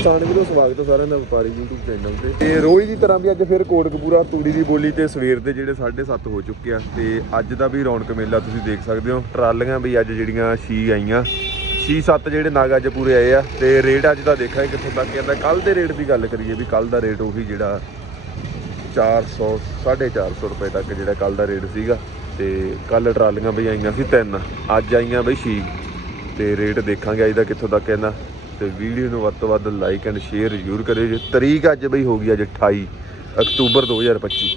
ਕਿਸਾਨ ਵੀਰੋ ਸਵਾਗਤ ਹੈ ਸਾਰਿਆਂ ਦਾ ਵਪਾਰੀ YouTube ਚੈਨਲ ਤੇ। ਤੇ ਰੋਜ਼ ਦੀ ਤਰ੍ਹਾਂ ਵੀ ਅੱਜ ਫਿਰ ਕੋਟਕਪੂਰਾ ਤੂੜੀ ਦੀ ਬੋਲੀ ਤੇ ਸਵੇਰ ਦੇ ਜਿਹੜੇ 7:30 ਹੋ ਚੁੱਕੇ ਆ। ਤੇ ਅੱਜ ਦਾ ਵੀ ਰੌਣਕ ਮੇਲਾ ਤੁਸੀਂ ਦੇਖ ਸਕਦੇ ਹੋ। ਟਰਾਲੀਆਂ ਵੀ ਅੱਜ ਜਿਹੜੀਆਂ ਛੀ ਆਈਆਂ। ਛੀ ਸੱਤ ਜਿਹੜੇ ਨਾਗ ਅੱਜ ਪੂਰੇ ਆਏ ਆ। ਤੇ ਰੇਟ ਅੱਜ ਦਾ ਦੇਖਾਂਗੇ ਕਿੱਥੋਂ ਤੱਕ ਜਾਂਦਾ। ਕੱਲ ਦੇ ਰੇਟ ਦੀ ਗੱਲ ਕਰੀਏ ਵੀ ਕੱਲ ਦਾ ਰੇਟ ਉਹੀ ਜਿਹੜਾ 400 450 ਰੁਪਏ ਤੱਕ ਜਿਹੜਾ ਕੱਲ ਦਾ ਰੇਟ ਸੀਗਾ। ਤੇ ਕੱਲ ਟਰਾਲੀਆਂ ਬਈ ਆਈਆਂ ਸੀ ਤਿੰਨ। ਅੱਜ ਆਈਆਂ ਬਈ ਛੇ। ਤੇ ਰੇਟ ਦੇਖਾਂਗੇ ਅੱਜ ਦਾ ਕਿੱਥੋਂ ਤੱਕ ਕਹਿੰਦਾ। ਤੇ ਵੀਡੀਓ ਨੂੰ ਵੱਧ ਤੋਂ ਵੱਧ ਲਾਈਕ ਐਂਡ ਸ਼ੇਅਰ ਜ਼ਰੂਰ ਕਰਿਓ ਜੀ। ਤਰੀਕ ਅੱਜ ਬਈ ਹੋ ਗਈ ਅੱਜ 28 ਅਕਤੂਬਰ 2025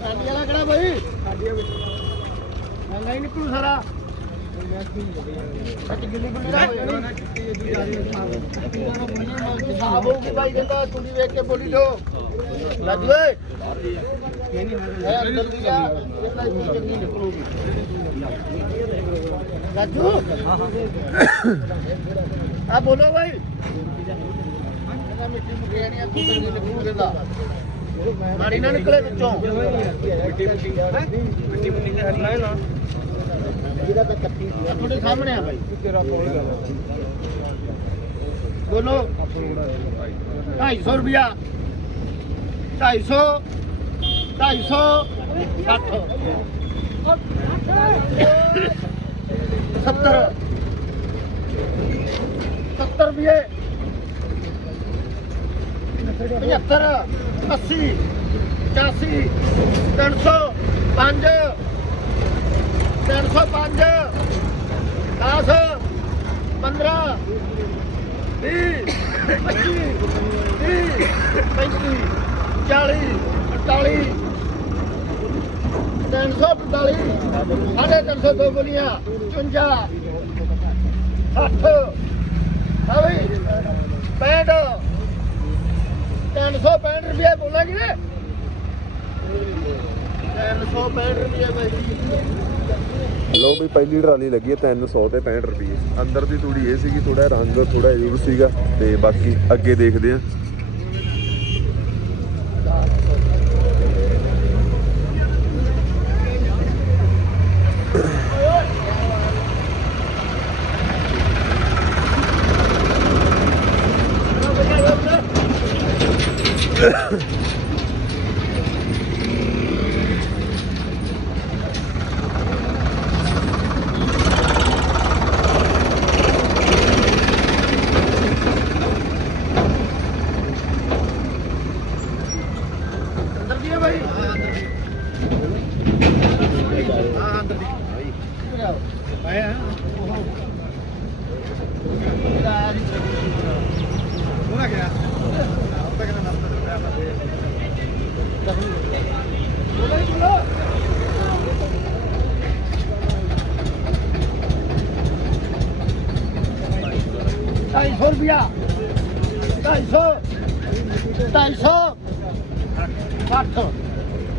ਸਾਡੀ ਵਾਲਾ ਕਿਹੜਾ ਬਈ? ਸਾਡੀ ਵਿੱਚ। ਮੰਗਾ ਹੀ ਨਿਕਲੂ ਸਾਰਾ। ਸੱਚ ਗਿੱਲੀ ਗੁੱਲੀ ਨਾ ਹੋਏ ਸਾਬ ਹੋਊਗੀ ਬਾਈ ਕਹਿੰਦਾ ਕੁੜੀ ਵੇਖ ਕੇ ਬੋਲੀ ਲੋ ਲੱਜ ਵੇ ਇਹ ਅੰਦਰ ਚੰਗੀ ਨਿਕਲੂਗੀ ਰਾਜੂ ਆ ਬੋਲੋ ਬਾਈ ਕਹਿੰਦਾ ਮਿੱਟੀ ਮੁਕੇਣੀਆਂ ਤੂੰ ਚੰਗੀ ਨਿਕਲੂ ਕਹਿੰਦਾ ਮਾੜੀ ਨਾ ਨਿਕਲੇ ਵਿੱਚੋਂ ਇਹਦਾ ਤਾਂ ਕੱਟੀ ਤੁਹਾਡੇ ਸਾਹਮਣੇ ਆ ਬਾਈ। ਬੋਲੋ। 250 ਰੁਪਿਆ 250 250 60 70 70 ਰੁਪਏ। 75 80 85 300 5 305 10 15 20 25 30 35 40 48 345 ਸਾਢੇ 300 ਦੋ ਗੋਲੀਆਂ 54 60 ਅਵੀ 65 365 ਰੁਪਏ ਬੋਲਾਂਗੇ। 365 ਰੁਪਏ ਭਾਈ ਲੋ ਵੀ ਪਹਿਲੀ ਟਰਾਲੀ ਲੱਗੀ ਹੈ 300 ਤੇ 65 ਰੁਪਏ। ਅੰਦਰ ਦੀ ਥੋੜੀ ਇਹ ਸੀਗੀ ਥੋੜਾ ਰੰਗ ਥੋੜਾ ਜ਼ਰੂਰ ਸੀਗਾ ਤੇ ਬਾਕੀ ਅੱਗੇ ਦੇਖਦੇ ਆ 250 ਰੁਪਿਆ 250 250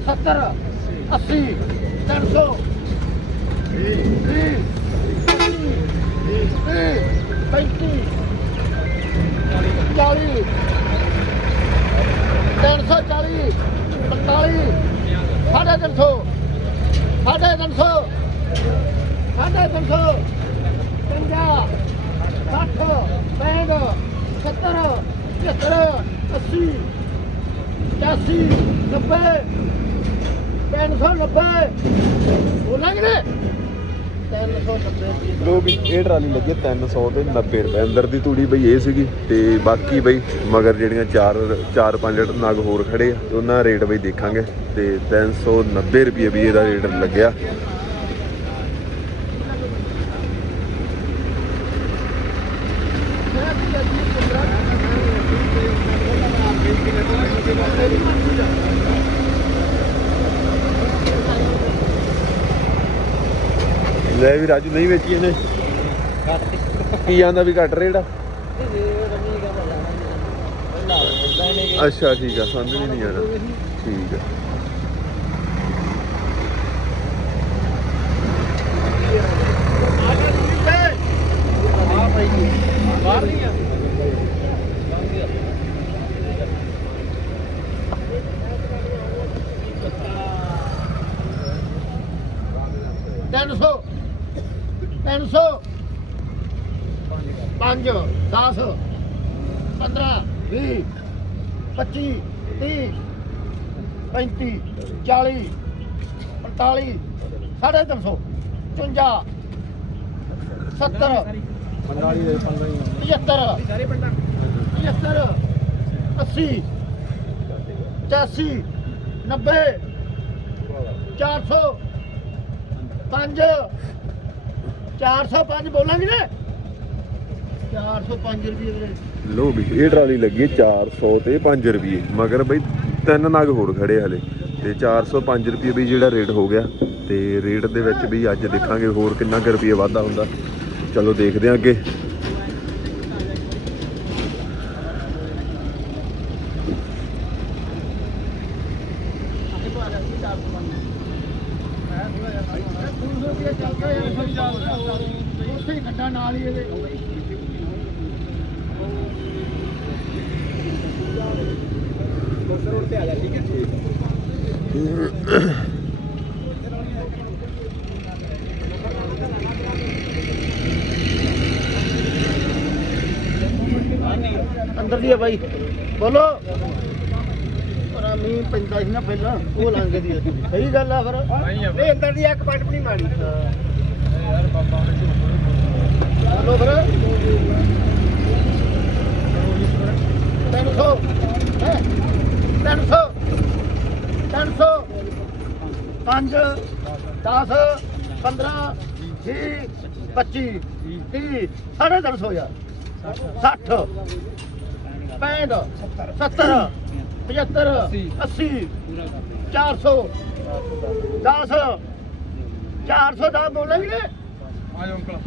60 70 80 300 ਪੈਂਤੀ 40 340 45 ਸਾਢੇ 300 ਸਾਢੇ 300 ਸਾਢੇ 300 ਪੰਜਾਹ 75 80 ਪਚਾਸੀ ਨੱਬੇ ਤਿੰਨ ਸੌ ਨੱਬੇ। ਬੋਲਾਂਗੇ ਨੇ ਤਿੰਨ ਸੌ ਨੱਬੇ ਰੁਪਏ। ਲੋ ਵੀ, ਇਹ ਟਰਾਲੀ ਲੱਗੀ ਹੈ 300 ਤੇ 90 ਰੁਪਏ। ਅੰਦਰ ਦੀ ਤੂੜੀ ਬਈ ਇਹ ਸੀਗੀ ਤੇ ਬਾਕੀ ਬਈ, ਮਗਰ ਜਿਹੜੀਆਂ ਚਾਰ ਚਾਰ, ਪੰਜ ਨਗ ਹੋਰ ਖੜੇ ਆ, ਤੇ ਉਹਨਾਂ ਦਾ ਰੇਟ ਬਈ ਦੇਖਾਂਗੇ। ਤੇ 390 ਰੁਪਏ ਵੀ ਇਹਦਾ ਰੇਟ ਲੱਗਿਆ। ਲੈ ਵੀ ਰਾਜੂ ਨਹੀਂ ਵੇਚੀ ਇਹਨੇ। ਕੀ ਆਂਦਾ ਵੀ ਘੱਟ ਰੇਟ ਆ? ਅੱਛਾ, ਠੀਕ ਆ, ਸਮਝ ਵੀ ਨਹੀਂ ਆਣਾ ਠੀਕ ਆ ਬਾਹਰ ਨਹੀਂ ਆ 5 10 15 20 25 30 35 40 45 ਸਾਢੇ ਤਿੰਨ ਸੌ 55 70 ਬੰਗਾਲੀ ਦੇ 15 ਹੀ 75 ਸਾਰੇ ਪਿੰਡਾਂ। 75 80 85 90 400 5 405 ਬੋਲਾਂਗੇ ਨੇ। 405 ਰੁਪਏ ਵੀਰੇ। ਲੋ ਵੀ, ਇਹ ਟਰਾਲੀ ਲੱਗੀ ਹੈ 400 ਤੇ 5 ਰੁਪਏ, ਮਗਰ ਬਈ ਤਿੰਨ ਨਗ ਹੋਰ ਖੜੇ ਹਲੇ, ਤੇ 405 ਰੁਪਏ ਵੀ ਜਿਹੜਾ ਰੇਟ ਹੋ ਗਿਆ, ਤੇ ਰੇਟ ਦੇ ਵਿੱਚ ਵੀ ਅੱਜ ਦੇਖਾਂਗੇ ਹੋਰ ਕਿੰਨਾ ਕੁ ਰੁਪਏ ਵਾਧਾ ਹੁੰਦਾ। ਚਲੋ ਦੇਖਦੇ ਹਾਂ ਅੱਗੇ ਨਾਲ ਹੀ ਇਹਦੇ। ਤੇ ਆ ਜਾ ਠੀਕ ਹੈ ਅੰਦਰ ਦੀ ਆ ਬਾਈ। ਬੋਲੋ। ਪਰ ਮੀਂਹ ਪੈਂਦਾ ਸੀ ਨਾ ਪਹਿਲਾਂ, ਉਹ ਲੰਘਦੀ ਹੈ ਸਹੀ ਗੱਲ ਆ ਫਿਰ। ਇਹ ਅੰਦਰ ਦੀ ਇੱਕ ਪੱਟ ਨਹੀਂ ਮਾਰੀ ਬੋਲੋ ਫਿਰ। 300 ਹੈ? 300 300 5 10 15 20 25 30 ਸਾਢੇ ਤਿੰਨ ਸੌ ਯਾਰ। 60 65 70 75 80 400 10 400 ਦਾ ਬੋਲਾਂਗੇ ਨੇ ਆਜੋ ਅੰਕਲ।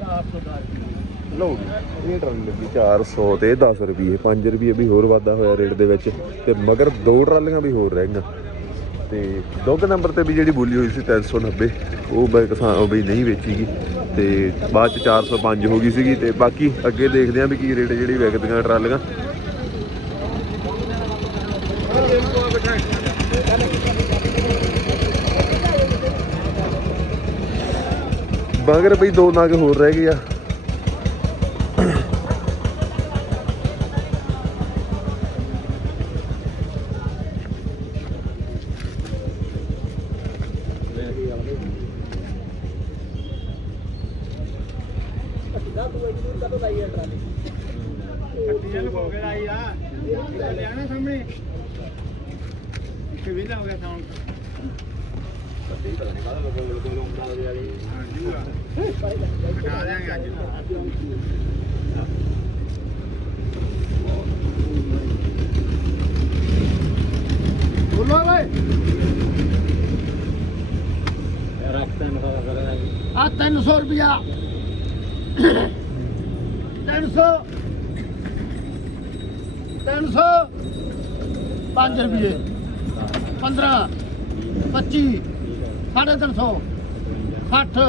ਲਓ ਜੀ, ਇਹ ਟਰਾਲੀ ਲੱਗੀ 400 ਤੇ 10 ਰੁਪਏ 5 ਰੁਪਏ ਵੀ ਹੋਰ ਵਾਧਾ ਹੋਇਆ ਰੇਟ ਦੇ ਵਿੱਚ ਤੇ ਮਗਰ ਦੋ ਟਰਾਲੀਆਂ ਵੀ ਹੋਰ ਰਹਿ ਗਈਆਂ। ਤੇ ਦੁੱਧ ਨੰਬਰ ਤੇ ਵੀ ਜਿਹੜੀ ਬੋਲੀ ਹੋਈ ਸੀ 390 ਉਹ ਬਈ ਕਿਸਾਨ ਉਹ ਬਈ ਨਹੀਂ ਵੇਚੀਗੀ। ਤੇ ਬਾਅਦ ਚ 405 ਹੋ ਗਈ ਸੀਗੀ ਤੇ ਬਾਕੀ ਅੱਗੇ ਦੇਖਦੇ ਆਂ ਵੀ ਕੀ ਰੇਟ ਜਿਹੜੀ ਵਿਕਦੀਆਂ ਟਰਾਲੀਆਂ। ਮਗਰ ਬਈ ਦੋ ਨਗ ਹੋਰ ਰਹਿ ਗਏ ਆ। ਕੱਟੀਆਂ ਹੋ ਗਿਆ ਆਈ ਆ। ਲਿਆਣਾ ਸਾਹਮਣੇ। ਇੱਕ ਵੀ ਹੋ ਗਿਆ ਸਾਊਂਡ ਕਟਾ ਦਿਆਂਗੇ ਅੱਜ ਬੋਲੋ ਓਏ ਰੱਖਤਾ ਮਖਾ ਕਰਾਂ ਆ 300 ਰੁਪਿਆ 300 300 5 ਰੁਪਏ 15 25 ਸਾਢੇ 300 60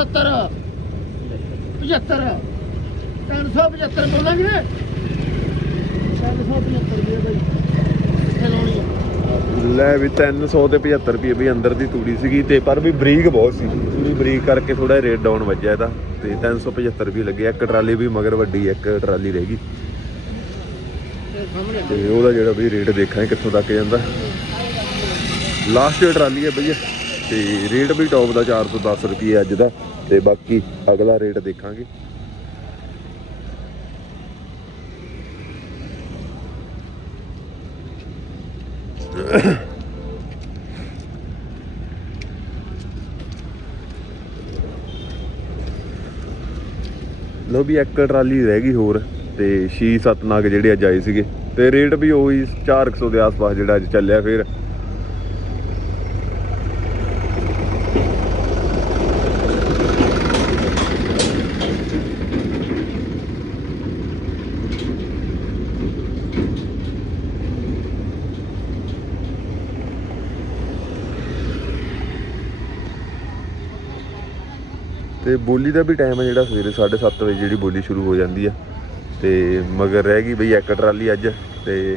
70 75 375 ਬੋਲਾਂਗੇ। ਨੇ 375 ਰੁਪਏ ਬਈ। ਕਿੱਥੇ ਲਾਉਣੀ ਆ? ਲੈ ਵੀ 300 ਤੇ 75 ਰੁਪਏ ਵੀ ਅੰਦਰ ਦੀ ਤੂੜੀ ਸੀਗੀ ਤੇ ਪਰ ਵੀ ਬਰੀਕ ਬਹੁਤ ਸੀ। ਤੂੜੀ ਬਰੀਕ ਕਰਕੇ ਥੋੜਾ ਰੇਟ ਡਾਊਨ ਵੱਜਿਆ ਇਹਦਾ ਤੇ 375 ਰੁਪਏ ਲੱਗੇ। ਇੱਕ ਟਰਾਲੀ ਵੀ ਮਗਰ ਵੱਡੀ, ਇੱਕ ਟਰਾਲੀ ਰਹਿ ਗਈ। ਤੇ ਸਾਹਮਣੇ ਉਹਦਾ ਜਿਹੜਾ ਵੀ ਰੇਟ ਦੇਖਾਂ ਕਿੱਥੋਂ ਤੱਕ ਜਾਂਦਾ। ਲਾਸਟ ਟਰਾਲੀ ਹੈ ਭਈਆ ਤੇ ਰੇਟ ਵੀ ਟੌਪ ਦਾ 410 ਰੁਪਏ ਅੱਜ ਦਾ। ਤੇ ਬਾਕੀ ਅਗਲਾ ਰੇਟ ਦੇਖਾਂਗੇ। ਲੋ ਵੀ ਇੱਕ ਟਰਾਲੀ ਰਹਿ ਗਈ ਹੋਰ ਤੇ 6-7 ਨਗ ਜਿਹੜੇ ਅੱਜ ਆਏ ਸੀਗੇ ਤੇ ਰੇਟ ਵੀ ਉਹੀ 400 ਦੇ ਆਸ-ਪਾਸ ਜਿਹੜਾ ਅੱਜ ਚੱਲਿਆ ਫਿਰ। ਤੇ ਬੋਲੀ ਦਾ ਵੀ ਟਾਈਮ ਹੈ ਜਿਹੜਾ ਸਵੇਰੇ 7:30 ਵਜੇ ਜਿਹੜੀ ਬੋਲੀ ਸ਼ੁਰੂ ਹੋ ਜਾਂਦੀ ਆ। ਤੇ ਮਗਰ ਰਹਿ ਗਈ ਬਈ ਇੱਕ ਟਰਾਲੀ ਅੱਜ, ਤੇ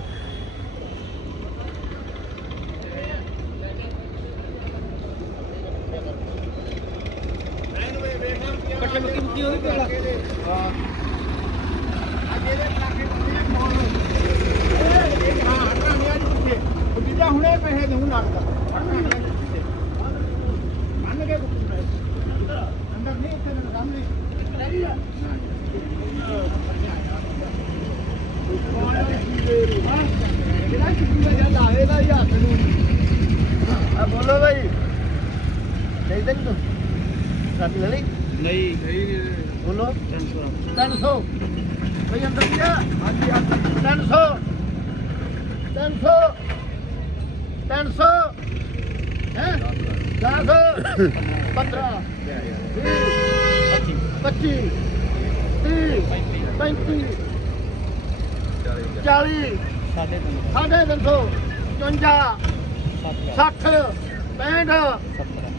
ਹੁਣੇ ਪੈਸੇ ਦਊ ਲੱਗਦਾ ਬੋਲੋ ਭਾਈ ਨਹੀਂ ਤੱਕ ਤੂੰ ਸਾਥ ਲੈ ਲਈ ਨਹੀਂ ਨਹੀਂ ਬੋਲੋ 300 300 ਭਾਈ ਅੰਦਰ ਕਿਆ ਹਾਂਜੀ ਹਾਂਜੀ 300 300 300 ਹੈ 10 15 ਯਾ ਯਾ 25 30 35 40 ਸਾਢੇ 300 55 60 65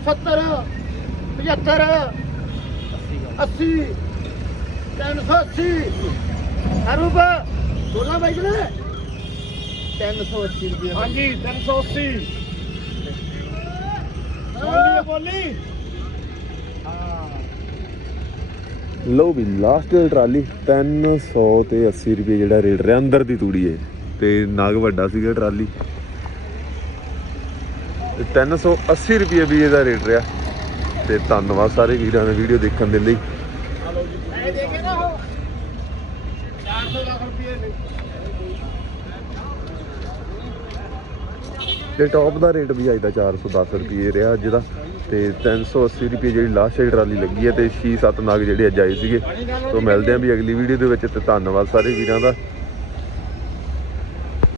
70 75 80 380 ਹਰੂਪ ਬੋਲਾਂ ਬਾਈ ਜੀ। 380 ਰੁਪਏ। ਹਾਂਜੀ 380 ਹਾਂ। ਬੋਲੀ। ਲਓ ਵੀ ਲਾਸਟ ਟਰਾਲੀ 300 ਤੇ 80 ਰੁਪਏ ਜਿਹੜਾ ਰੇਟ ਰਿਹਾ ਅੰਦਰ ਦੀ ਤੂੜੀ ਹੈ ਤੇ ਨਾਗ ਵੱਡਾ ਸੀਗਾ ਟਰਾਲੀ। ਤੇ 380 ਰੁਪਏ ਵੀ ਇਹਦਾ ਰੇਟ ਰਿਹਾ। ਤੇ ਧੰਨਵਾਦ ਸਾਰੇ ਵੀਰਾਂ ਨੇ ਵੀਡੀਓ ਦੇਖਣ ਦੇ ਲਈ। ਇਹ ਦੇਖੇ ਨਾ ਉਹ? 400 ਲੱਖ ਰੁਪਏ ਨੇ ਤੇ ਟੌਪ ਦਾ ਰੇਟ ਵੀ ਅੱਜ ਦਾ 410 ਰੁਪਏ ਰਿਹਾ ਅੱਜ ਦਾ ਤੇ 380 ਰੁਪਏ ਜਿਹੜੀ ਲਾਸਟ ਟਰਾਲੀ ਲੱਗੀ ਹੈ ਤੇ 6-7 ਨਾਗ ਜਿਹੜੇ ਅੱਜ ਆਏ ਸੀਗੇ। ਤੋਂ ਮਿਲਦੇ ਆਂ ਵੀ ਅਗਲੀ ਵੀਡੀਓ ਦੇ ਵਿੱਚ ਤੇ ਧੰਨਵਾਦ ਸਾਰੇ ਵੀਰਾਂ ਦਾ।